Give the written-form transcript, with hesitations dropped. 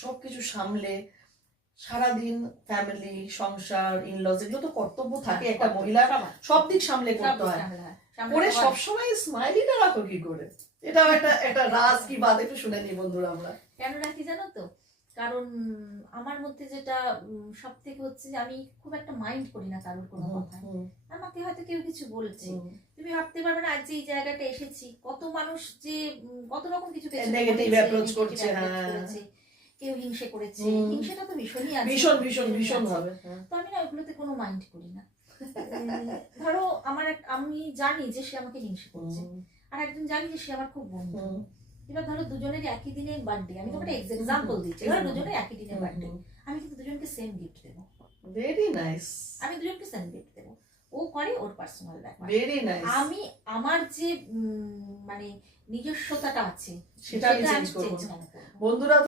সবকিছু সামলে সারাদিন ফ্যামিলি, সংসার, ইনলজ, এগুলো তো কর্তব্য থাকে একটা মহিলা, সব দিক সামলে করতে হয়। করে সবসময় স্মাইলিটা রাখো কি করে? এটাও একটা রাজ কি বাদ, একটু শুনে নি বন্ধুরা আমরা। কেন রাখি জানো তো? কারণ আমার মধ্যে যেটা সব থেকে হচ্ছে যে আমি খুব একটা মাইন্ড করি না কারোর কোনো কথা। আমাকে হয়তো কেউ কিছু বলছে, তুমি ভাবতে পারবে না আজ যে এই জায়গাটা এসেছি কত মানুষ যে কত রকম কিছু নেগেটিভ অ্যাপ্রোচ করছে, কেউ হিংসে করেছে, হিংসেটা তো ভীষণই আছে, ভীষণ ভীষণ ভীষণ ভাবে। তো আমি না ওগুলোতে কোনো মাইন্ড করি না। ধরো আমি জানি যে সে আমাকে হিংসে করছে, আর একজন জানি যে সে আমার খুব বন্ধু। এবার ধরো দুজনের একই দিনের বার্থডে, আমি তোমাকে এক্সাম্পল দিচ্ছি, ধরো দুজনের একই দিনের বার্থডে, আমি কিন্তু দুজনকে সেম গিফট দেবো। Very nice. আমি দুজনকে সেম গিফট দেবো, ও করে ওর পার্সোনাল ব্যাপার। Very nice. আমি আমার যে মানে নিজস্বতাটা আছে সেটা আমি চেঞ্জ করব। বন্ধুরা